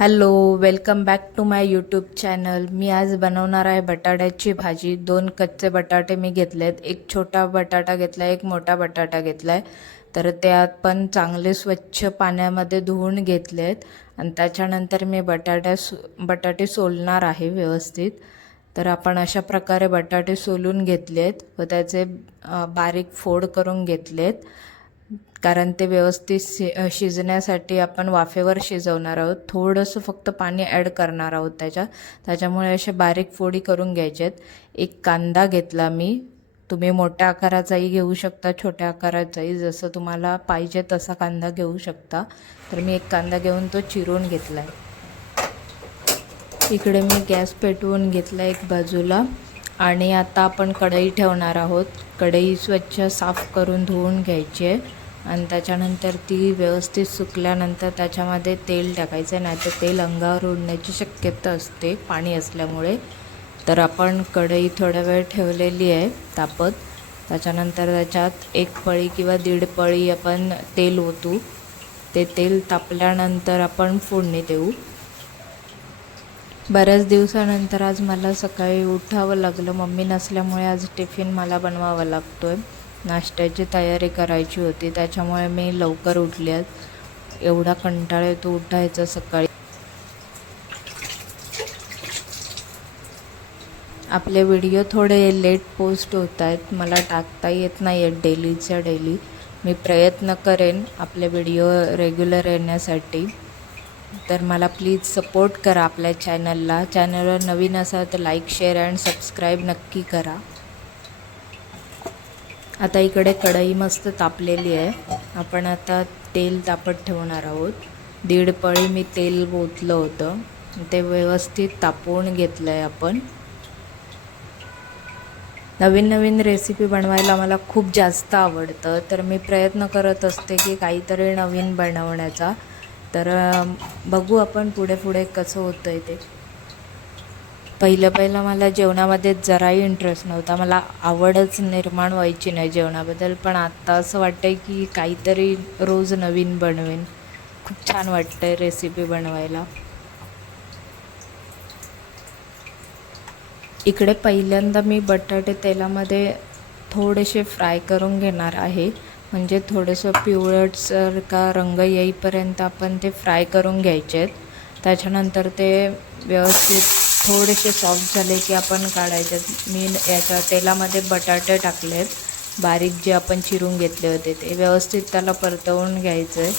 Hello welcome back to my YouTube channel. मी आज बनवणार आहे बटाट्याची भाजी. दोन कच्चे बटाटे मी घेतले आहेत एक छोटा बटाटा घेतला आहे एक मोठा बटाटा घेतला आहे तर त्यात पण चांगले स्वच्छ पाण्यामध्ये धुवून घेतले आहेत आणि त्याच्यानंतर मी बटाट्या सो बटाटे सोलणार आहे व्यवस्थित. तर आपण अशा प्रकारे बटाटे सोलून घेतले आहेत व त्याचे बारीक फोड करून घेतलेत. कारण ते व्यवस्थित शि शिजण्यासाठी आपण वाफेवर शिजवणार आहोत. थोडंसं फक्त पाणी ॲड करणार आहोत त्याच्या. त्याच्यामुळे असे बारीक फोडी करून घ्यायचे आहेत. एक कांदा घेतला मी. तुम्ही मोठ्या आकाराचाही घेऊ शकता छोट्या आकाराचाही. जसं तुम्हाला पाहिजे तसा कांदा घेऊ शकता. तर मी एक कांदा घेऊन तो चिरून घेतला आहे इकडे मी गॅस पेटवून घेतला एक बाजूला. आणि आता आपण कढई ठेवणार आहोत. कढई स्वच्छ साफ करून धुवून घ्यायची आहे. आणि त्याच्यानंतर ती व्यवस्थित सुकल्यानंतर त्याच्यामध्ये तेल टाकायचं आहे नाहीतर तेल अंगावर उडण्याची शक्यता असते पाणी असल्यामुळे. तर आपण कढई थोडा वेळ ठेवलेली आहे तापत. त्याच्यानंतर त्याच्यात एक पळी किंवा दीड पळी आपण तेल ओतू. ते तेल तापल्यानंतर आपण फोडणी देऊ. बऱ्याच दिवसानंतर आज मला सकाळी उठावं लागलं. मम्मी नसल्यामुळे आज टिफिन मला बनवावा लागतो आहे नाश्त्याची तयारी करायची होती. त्याच्यामुळे मी लवकर उठले एवढा कंटाळा येतो उठायचा सकाळी. आपले व्हिडिओ थोडे लेट पोस्ट होत आहेत. मला टाकता येत नाही आहेत डेलीच्या डेली. मी प्रयत्न करेन आपले व्हिडिओ रेग्युलर येण्यासाठी. तर मला प्लीज सपोर्ट करा आपल्या चॅनलला. चॅनलवर नवीन असाल तर लाईक शेअर अँड सबस्क्राईब नक्की करा. आता इकडे कढई मस्त तापलेली आहे. आपण आता तेल तापत ठेवणार आहोत. दीड पळी मी तेल ओतलं होतं. ते व्यवस्थित तापवून घेतलं आहे आपण. नवीन नवीन रेसिपी बनवायला मला खूप जास्त आवडतं. तर मी प्रयत्न करत असते की काहीतरी नवीन बनवण्याचा. तर बघू आपण पुढे पुढे कसं होतं आहे ते. पहिलं पहिलं मला जेवणामध्ये जराही इंटरेस्ट नव्हता. मला आवडच निर्माण व्हायची नाही जेवणाबद्दल. पण आत्ता असं वाटतं आहे की काहीतरी रोज नवीन बनवेन. खूप छान वाटतं आहे रेसिपी बनवायला. इकडे पहिल्यांदा मी बटाटे तेलामध्ये थोडेसे फ्राय करून घेणार आहे. म्हणजे थोडंसं पिवळटसर का रंग येईपर्यंत आपण ते फ्राय करून घ्यायचे आहेत त्याच्यानंतर ते व्यवस्थित थोडेसे सॉफ्ट झाले की आपण काढायचे. मी याच्या तेलामध्ये बटाटे टाकले. आहेत बारीक जे आपण चिरून घेतले होते ते व्यवस्थित त्याला परतवून घ्यायचं आहे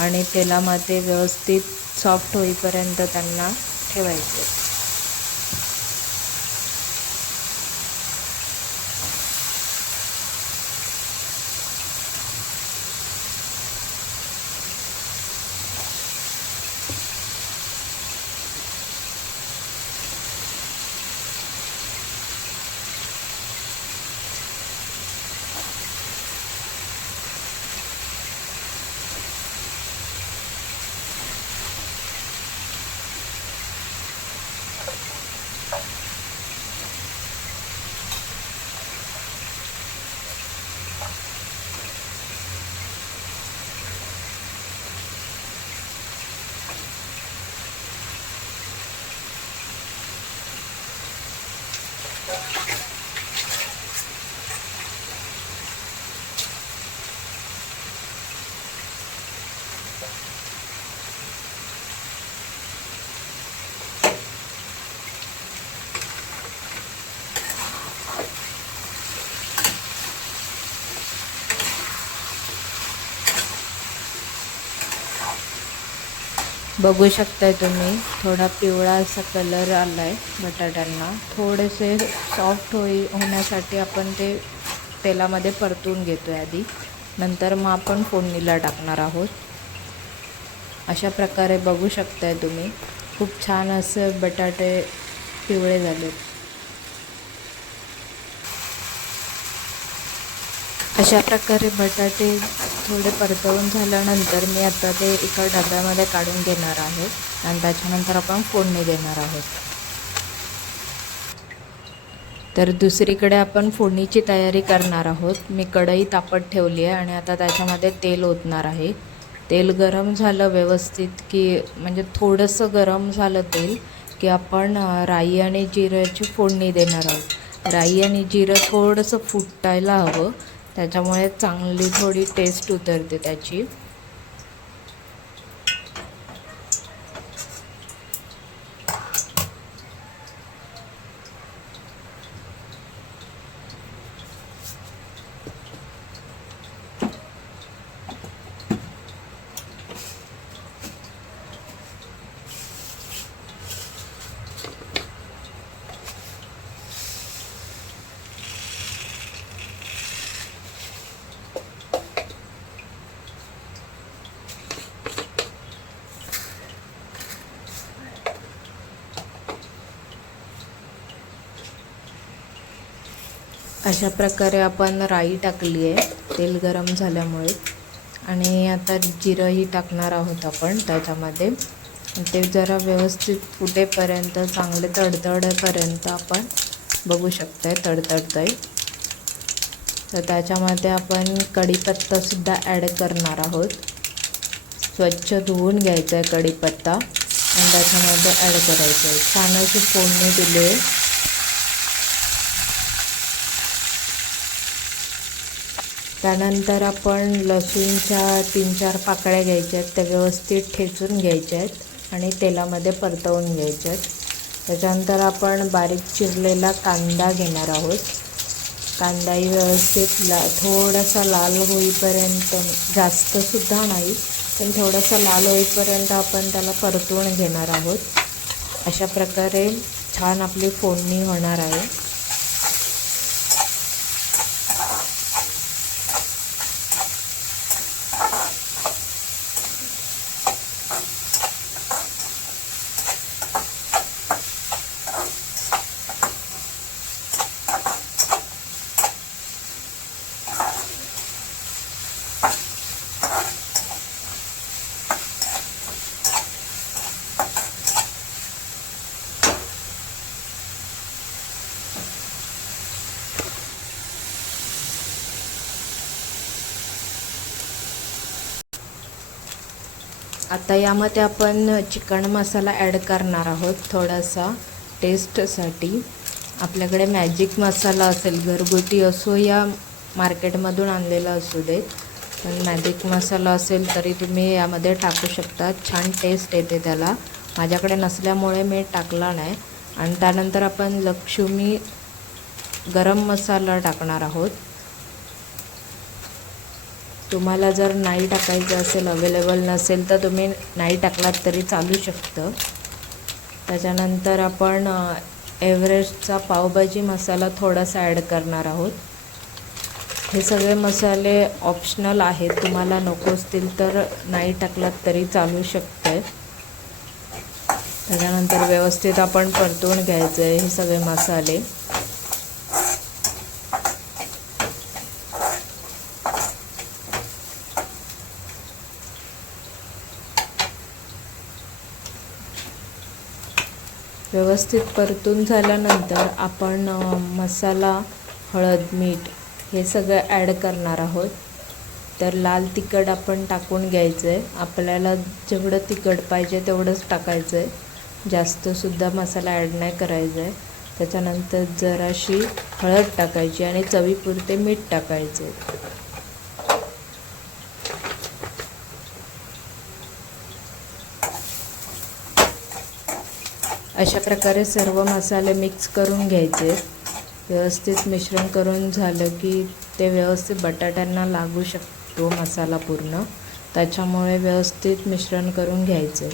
आणि तेलामध्ये व्यवस्थित सॉफ्ट होईपर्यंत त्यांना ठेवायचे. बघू शकताय तुम्ही थोडा पिवळा असा कलर आला आहे बटाट्यांना. थोडेसे सॉफ्ट होई होण्यासाठी आपण ते तेलामध्ये परतून घेतो आहे आधी. नंतर मग आपण फोडणीला टाकणार आहोत. अशा प्रकारे बघू शकताय तुम्ही. खूप छान असे बटाटे पिवळे झालेत अशा प्रकारे बटाटे थोडे परतवून झाल्यानंतर मी आता ते एका डब्यामध्ये काढून घेणार आहे. आणि त्याच्यानंतर आपण फोडणी देणार आहोत. तर दुसरीकडे आपण फोडणीची तयारी करणार आहोत. मी कढई तापत ठेवली आहे आणि आता त्याच्यामध्ये तेल ओतणार आहे. तेल गरम झालं व्यवस्थित की म्हणजे थोडंसं गरम झालं तेल की आपण राई आणि जिऱ्याची फोडणी देणार आहोत. राई आणि जिरं थोडंसं फुटायला हवं. त्याच्यामुळे चांगली थोडी टेस्ट उतरते त्याची. अशा प्रकारे आपण राई टाकली आहे. तेल गरम झाल्यामुळे. आणि आता जिरंही टाकणार आहोत आपण त्याच्यामध्ये. ते जरा व्यवस्थित फुटेपर्यंत चांगले तडतडेपर्यंत आपण बघू शकताय तडतडतं आहे तर त्याच्यामध्ये आपण कढीपत्तासुद्धा ॲड करणार आहोत. स्वच्छ धुवून घ्यायचा आहे कढीपत्ता. आणि त्याच्यामध्ये ॲड करायचं आहे छान अशी फोडणी दिली आहे त्यानंतर आपण लसूणच्या तीन चार पाकळ्या घ्यायच्या आहेत. त्या व्यवस्थित ठेचून घ्यायच्या आहेत आणि तेलामध्ये परतवून घ्यायच्या आहेत. त्याच्यानंतर आपण बारीक चिरलेला कांदा घेणार आहोत. कांदाही व्यवस्थित ला थोडासा लाल होईपर्यंत जास्तसुद्धा नाही पण थोडासा लाल होईपर्यंत आपण त्याला परतवून घेणार आहोत. अशा प्रकारे छान आपली फोडणी होणार आहे. आता यामध्ये आपण चिकन मसाला ॲड करणार आहोत थोडासा टेस्टसाठी. आपल्याकडे मॅजिक मसाला असेल घरगुती असो या मार्केटमधून आणलेला असू देत पण मॅजिक मसाला असेल तरी तुम्ही यामध्ये टाकू शकता. छान टेस्ट येते त्याला. माझ्याकडे नसल्यामुळे मी टाकला नाही. आणि त्यानंतर आपण लक्ष्मी गरम मसाला टाकणार आहोत. तुम्हाला जर नाही टाकायचं असेल अवेलेबल नसेल तर तुम्ही नाही टाकलात तरी चालू शकतं. त्याच्यानंतर आपण एव्हरेस्टचा पावभाजी मसाला थोडासा ॲड करणार आहोत. हे सगळे मसाले ऑप्शनल आहेत. तुम्हाला नको असतील तर नाही टाकलात तरी चालू शकतं त्याच्यानंतर व्यवस्थित आपण परतून घ्यायचं आहे हे सगळे मसाले. व्यवस्थित परतून झाल्यानंतर आपण मसाला हळद मीठ हे सगळं ॲड करणार आहोत. तर लाल तिखट आपण टाकून घ्यायचं आहे आपल्याला जेवढं तिखट पाहिजे तेवढंच टाकायचं आहे जास्तसुद्धा मसाला ॲड नाही करायचा आहे त्याच्यानंतर जराशी हळद टाकायची आणि चवीपुरते मीठ टाकायचे अशा प्रकारे सर्व मसाले मिक्स करून घ्यायचे. व्यवस्थित मिश्रण करून झालं की ते व्यवस्थित बटाट्यांना लागू शकतो मसाला पूर्ण. त्याच्यामुळे व्यवस्थित मिश्रण करून घ्यायचं.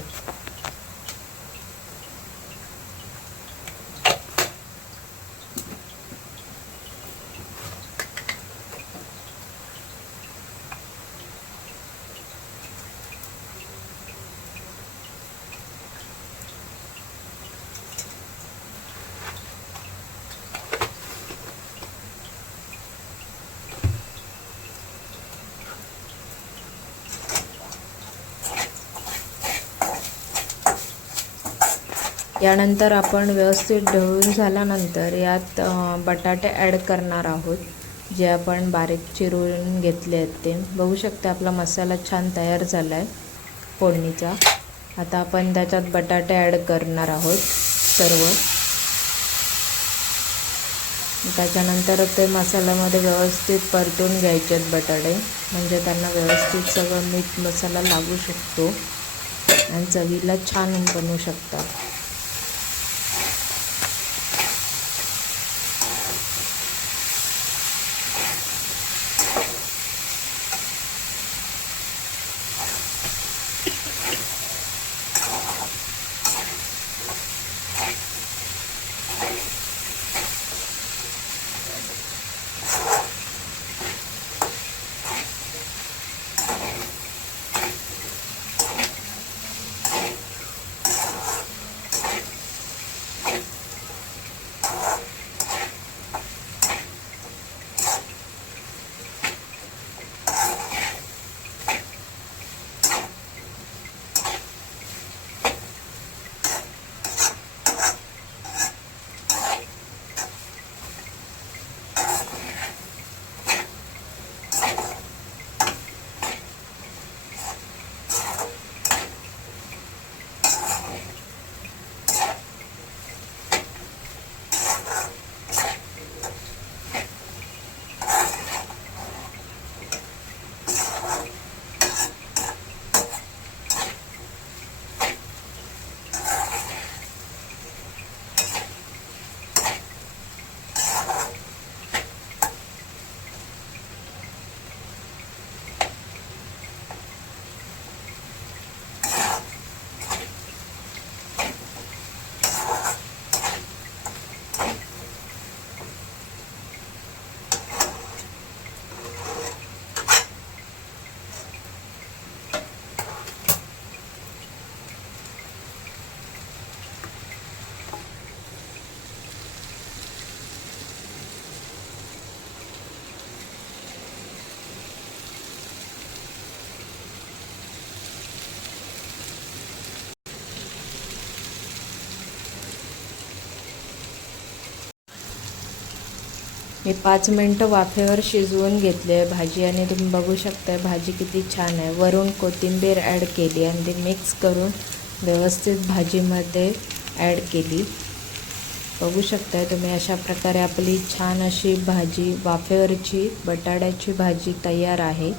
यानंतर आपण व्यवस्थित ढवळून झाल्यानंतर यात बटाटे ॲड करणार आहोत जे आपण बारीक चिरून घेतले आहेत ते. बघू शकते आपला मसाला छान तयार झाला आहे फोडणीचा. आता आपण त्याच्यात बटाटे ॲड करणार आहोत सर्व. त्याच्यानंतर ते मसाल्यामध्ये व्यवस्थित परतून घ्यायचे आहेत बटाटे म्हणजे त्यांना व्यवस्थित सगळं मीठ मसाला लागू शकतो आणि चवीला छान बनवू शकतात. मी पाच मिनटं वाफेवर शिजवून घेतली आहे भाजी आणि तुम्ही बघू शकता भाजी किती छान आहे. वरून कोथिंबीर ॲड केली आणि ती मिक्स करून व्यवस्थित भाजीमध्ये ॲड केली. बघू शकताय तुम्ही अशा प्रकारे आपली छान अशी भाजी वाफेवरची बटाट्याची भाजी तयार आहे.